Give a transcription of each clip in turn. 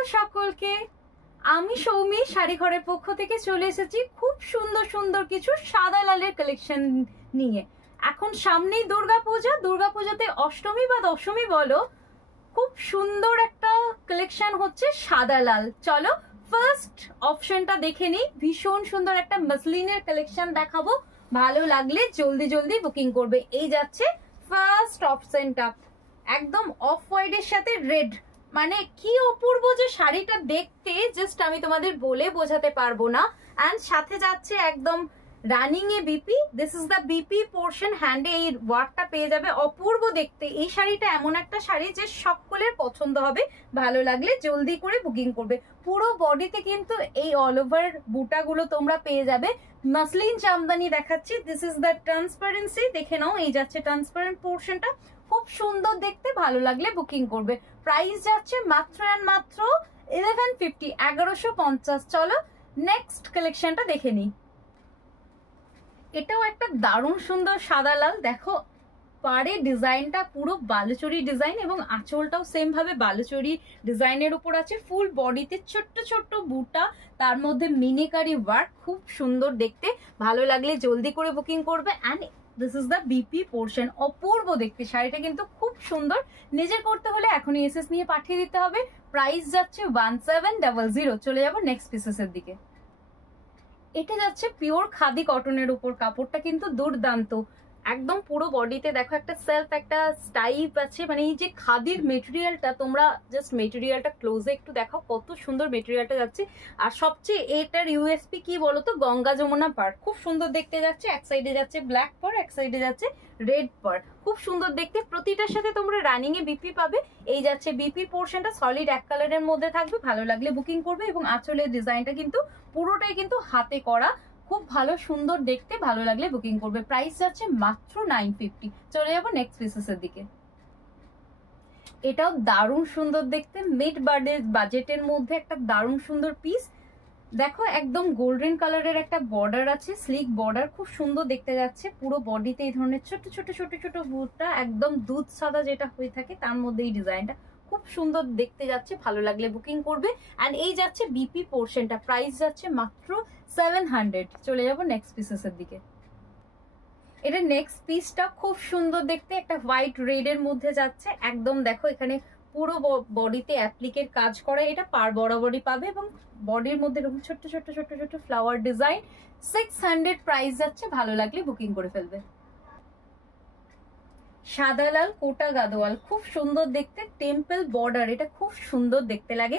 Hello সকলকে, আমি সৌমি শাড়ি ঘরের পক্ষ থেকে চলে এসেছি খুব সুন্দর সুন্দর কিছু সাদা লালের কালেকশন নিয়ে। এখন সামনেই দুর্গাপূজাতে অষ্টমী বা দশমী বলো, খুব সুন্দর একটা কালেকশন হচ্ছে সাদা লাল। চলো ফার্স্ট অপশনটা দেখে নিই। ভীষণ সুন্দর একটা মাসলিনের কালেকশন দেখাবো, ভালো লাগলে জলদি জলদি বুকিং করবে। এই যাচ্ছে ফার্স্ট অপশনটা, একদম অফ হোয়াইটের সাথে রেড, মানে কি অপূর্ব যে শাড়িটা দেখতে, জাস্ট আমি তোমাদের বলে বোঝাতে পারবো না। এন্ড সাথে যাচ্ছে একদম running a BP, this is the BP portion, হ্যান্ডে এই ওয়ার্কটা পেয়ে যাবে, অপূর্ব দেখতে। এই শাড়িটা এমন একটা শাড়ি যে সকলের পছন্দ হবে, ভালো লাগলে জলদি করে বুকিং করবে। পুরো বডিতে কিন্তু এই অল ওভার বুটাগুলো তোমরা পেয়ে যাবে। মাসলিন জামদানি দেখাচ্ছি, দিস ইজ দ্য ট্রান্সপারেন্সি, দেখে নাও। এই যাচ্ছে ট্রান্সপারেন্ট পোর্শনটা, খুব সুন্দর দেখতে, ভালো লাগলে বুকিং করবে। প্রাইস যাচ্ছে মাত্র এন্ড মাত্র 1150, 1150। চলো নেক্সট কালেকশনটা দেখে নিই। এটাও একটা দারুণ সুন্দর সাদা লাল, দেখো পাড়ে ডিজাইনটা পুরো বালুচরি ডিজাইন এবং আঁচলটাও সেম ভাবে বালুচরি ডিজাইনের উপর আছে। ফুল বডিতে ছোট্ট ছোট্ট বুটা, তার মধ্যে মিনিকারি ওয়ার্ক, খুব সুন্দর দেখতে, ভালো লাগলে জলদি করে বুকিং করবে। And this is the BP portion, অপূর্ব দেখতে। শাড়িটা কিন্তু খুব সুন্দর, নিজের করতে হলে এখনই এসএস নিয়ে পাঠিয়ে দিতে হবে। প্রাইস যাচ্ছে 1700। চলে যাবো নেক্সট পিসেসের দিকে। এটা যাচ্ছে পিওর খাদি কটনের উপর, কাপড়টা কিন্তু দুর্দান্ত, একদম পুরো বডিতে দেখো একটা সেলফ একটা স্টাইপ আছে। মানে এই যে খাদির মেটেরিয়ালটা, তোমরা জাস্ট মেটেরিয়ালটা ক্লোজে একটু দেখো কত সুন্দর মেটেরিয়ালটা যাচ্ছে। আর সবচেয়ে এটার ইউএসপি কি বলতো, গঙ্গা যমুনা পার, খুব সুন্দর দেখতে যাচ্ছে। এক সাইডে যাচ্ছে ব্ল্যাক পার, এক সাইডে যাচ্ছে রেড পার, খুব সুন্দর দেখতে। প্রতিটার সাথে তোমরা রানিং এ বিপি পাবে। এই যাচ্ছে বিপি পোর্শনটা, সলিড এক কালারের মধ্যে থাকবে, ভালো লাগলে বুকিং করবে। এবং আঁচলের ডিজাইনটা কিন্তু পুরোটাই কিন্তু হাতে করা, খুব ভালো সুন্দর দেখতে, ভালো লাগলে বুকিং করবে। প্রাইস যাচ্ছে মাত্র 950। চলে যাবো নেক্সট পিসেসের দিকে। এটাও দারুণ সুন্দর দেখতে, মিড বাজেটের মধ্যে একটা দারুণ সুন্দর পিস। দেখো একদম গোল্ডেন কালারের একটা বর্ডার আছে, স্লিক বর্ডার, খুব সুন্দর দেখতে যাচ্ছে। পুরো বডিতে এই ধরনের ছোট ছোট ছোট ছোট বুটটা, একদম দুধ সাদা যেটা হয়ে থাকে তার মধ্যে এই ডিজাইনটা খুব সুন্দর দেখতে যাচ্ছে, ভালো লাগলে বুকিং করবে। অ্যান্ড এই যাচ্ছে বিপি পোর্শনটা, প্রাইস যাচ্ছে মাত্র 700। চলে যাবো নেক্সট পিসেসের দিকে। এটা নেক্সট পিসটা খুব সুন্দর দেখতে, একটা হোয়াইট রেড এর মধ্যে যাচ্ছে। একদম দেখো এখানে পুরো বডিতে অ্যাপ্লিকের কাজ করা, এটা পার বরাবরই পাবে এবং বডির মধ্যে এরকম ছোট্ট ছোট্ট ছোট্ট ছোট্ট ফ্লাওয়ার ডিজাইন। 600 প্রাইস যাচ্ছে, ভালো লাগলে বুকিং করে ফেলবে। সাদা লাল কোটা গাদোয়াল, খুব সুন্দর দেখতে, টেম্পল বর্ডার, এটা খুব সুন্দর দেখতে লাগে।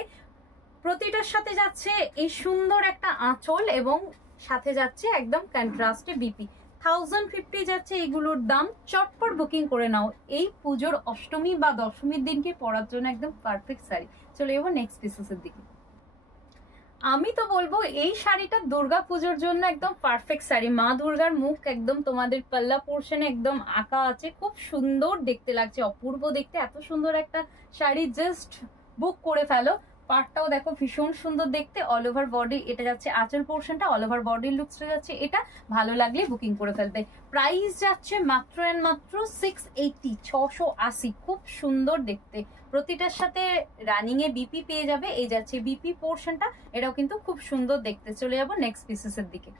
প্রতিটার সাথে যাচ্ছে এই সুন্দর একটা আঁচল এবং সাথে যাচ্ছে একদম কন্ট্রাস্টে বিপি। 1050 যাচ্ছে এগুলোর দাম। চটপট বুকিং করে নাও, এই পুজোর অষ্টমী বা দশমীর দিনকে পরার জন্য একদম পারফেক্ট শাড়ি। চলে যাবো নেক্সট পিসেসের দিকে। আমি তো বলবো এই শাড়িটা দুর্গা পুজোর জন্য একদম পারফেক্ট শাড়ি। মা দুর্গার মুখ একদম তোমাদের পাল্লা পোর্শনে একদম আঁকা আছে, খুব সুন্দর দেখতে লাগছে, অপূর্ব দেখতে। এত সুন্দর একটা শাড়ি, জাস্ট বুক করে ফেলো। পার্টটাও দেখো ভীষণ সুন্দর দেখতে, অল ওভার বডি, এটা যাচ্ছে আঁচল পোর্শনটা, অল ওভার বডির লুকসটা যাচ্ছে এটা, ভালো লাগলে বুকিং করে ফেলবে। প্রাইস যাচ্ছে মাত্র এন্ড মাত্র 680, 680। খুব সুন্দর দেখতে, প্রতিটার সাথে রানিং এ বিপি পেয়ে যাবে। এই যাচ্ছে বিপি পোর্শনটা, এটাও কিন্তু খুব সুন্দর দেখতে। চলে যাবো নেক্সট পিসেসের দিকে।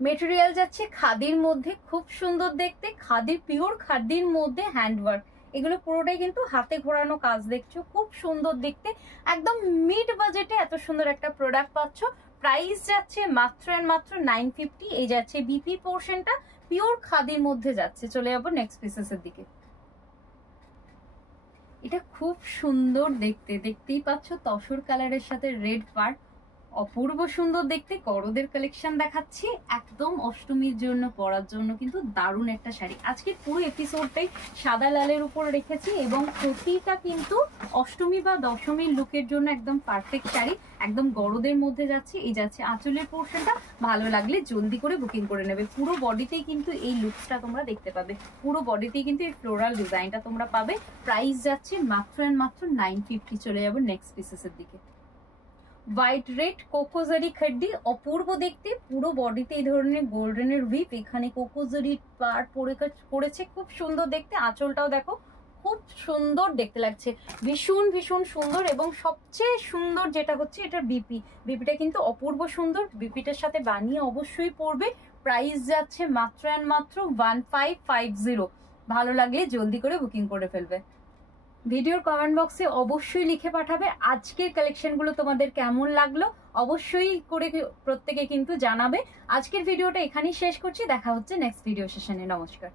মেটেরিয়াল যাচ্ছে খাদির মধ্যে, খুব সুন্দর দেখতে, খাদির পিওর খাদির মধ্যে হ্যান্ডওয়ার্ক, এগুলো পুরোটাই কিন্তু হাতে ঘোরানো কাজ, দেখছো খুব সুন্দর দেখতে। একদম মিড বাজেটে এত সুন্দর একটা প্রোডাক্ট পাচ্ছ। প্রাইস যাচ্ছে মাত্র এন্ড মাত্র 950। এই যাচ্ছে বিপি পোর্শনটা, পিওর খাদির মধ্যে যাচ্ছে। চলে যাবো নেক্সট পিসেসের দিকে। এটা খুব সুন্দর দেখতে, দেখতেই পাচ্ছ তসর কালারের সাথে রেড পার্ট, অপূর্ব সুন্দর দেখতে। গরদের কালেকশন দেখাচ্ছি, একদম অষ্টমীর জন্য পরার জন্য কিন্তু দারুণ একটা শাড়ি। আজকে পুরো এপিসোডটাই সাদা লালের উপর রেখেছি এবং প্রতিটা কিন্তু অষ্টমী বা দশমীর লুকের জন্য একদম পারফেক্ট শাড়ি, একদম গরদের মধ্যে যাচ্ছে। এই যাচ্ছে আঁচলের পোর্শনটা, ভালো লাগলে জলদি করে বুকিং করে নেবে। পুরো বডিতেই কিন্তু এই লুকসটা তোমরা দেখতে পাবে, পুরো বডিতেই কিন্তু এই ফ্লোরাল ডিজাইনটা তোমরা পাবে। প্রাইস যাচ্ছে মাত্র এন্ড মাত্র 950। চলে যাবো নেক্সট পিসেসের দিকে। হোয়াইট রেড কোকোজারি খাড্ডি, অপূর্ব দেখতে, পুরো বডিতে এই ধরনের গোল্ডেনের উইপ, এখানে কোকোজারি পার পড়েছে, খুব সুন্দর দেখতে। আঁচলটাও দেখো খুব সুন্দর দেখতে লাগছে, ভীষণ ভীষণ সুন্দর। এবং সবচেয়ে সুন্দর যেটা হচ্ছে এটার বিপিটা কিন্তু অপূর্ব সুন্দর, বিপিটার সাথে বানিয়ে অবশ্যই পরবে। প্রাইস যাচ্ছে মাত্র অ্যান্ড মাত্র 1550। ভালো লাগলে জলদি করে বুকিং করে ফেলবে। ভিডিওর কমেন্ট বক্সে অবশ্যই লিখে পাঠাবে আজকের কালেকশনগুলো তোমাদের কেমন লাগলো, অবশ্যই করে প্রত্যেকে কিন্তু জানাবে। আজকের ভিডিওটা এখানেই শেষ করছি, দেখা হচ্ছে নেক্সট ভিডিও সেশনে। নমস্কার।